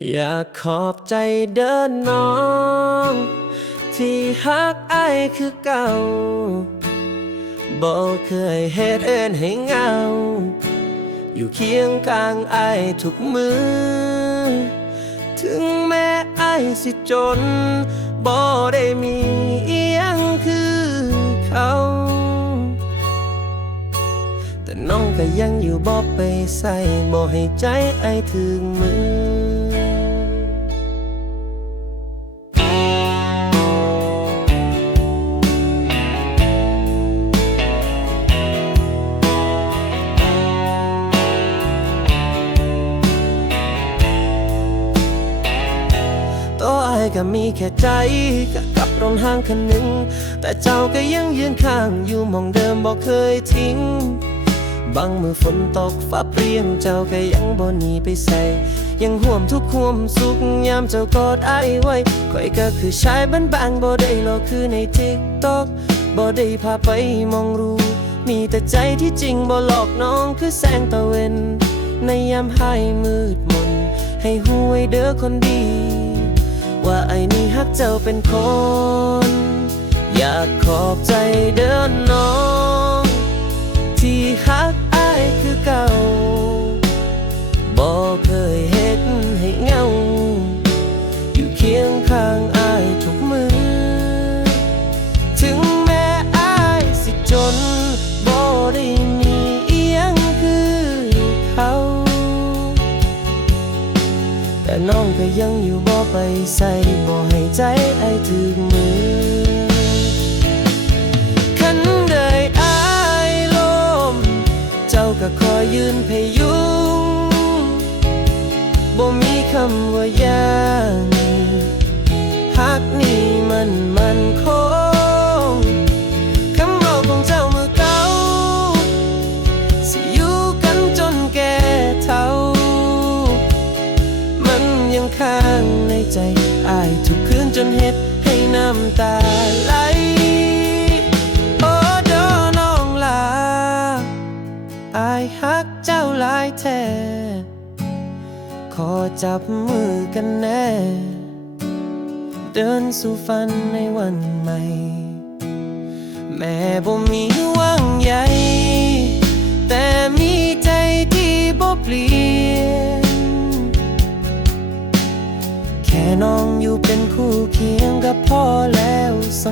อยากขอบใจเดินน้อง ที่ฮักไอายคือเก่าบอกเคยเฮ็ดเอินให้เงา อยู่เคียงข้างไอายทุกมือ ถึงแม้ไอายสิจนบ่ได้มีเอียงคือเขา แต่น้องก็ยังอยู่บ่ไปใส่บ่ให้ใจไอถึงมือ ก็มีแค่ใจกับกับรองห้างคันหนึ่ง แต่เจ้าก็ยังยืนข้างอยู่มองเดิมบอกเคยทิ้ง บางมือฝนตกฟ้าเปรียงเจ้าก็ยังบ่หนีไปใส่ ยังห่วมทุกห่วมสุขยามเจ้ากอดไอ้ายไว้ข่อยก็คือชายบ้านบางบ่ได้หลอกคือในทิกตอกบ่ได้พาไปมองรู้ มีแต่ใจที่จริงบ่หลอกน้องคือแสงตะเวนในยามให้มืดมนให้หว้เด้อคนดี ว่าไอ้นี่ฮักเจ้าเป็นคน อยากขอบใจเดิอน้อง ที่ฮักไอ้คือเก่า แต่น้องก็ยังอยู่บ่ไปใส่บ่ให้ใจไอถึงมือคันได้อายลม เจ้าก็คอยยืนพยุงบ่มีคำว่ายา ใจอายทุกคืนจนเฮ็ดให้น้ำตาไหลโอ้เดอน้องลาอายฮักเจ้าหลายแท้ขอจับมือกันแน่ เดินสู่ฝันในวันใหม่ แม่บ่มี เป็นคู่เคียงก็พอแล้วสำหรับอาย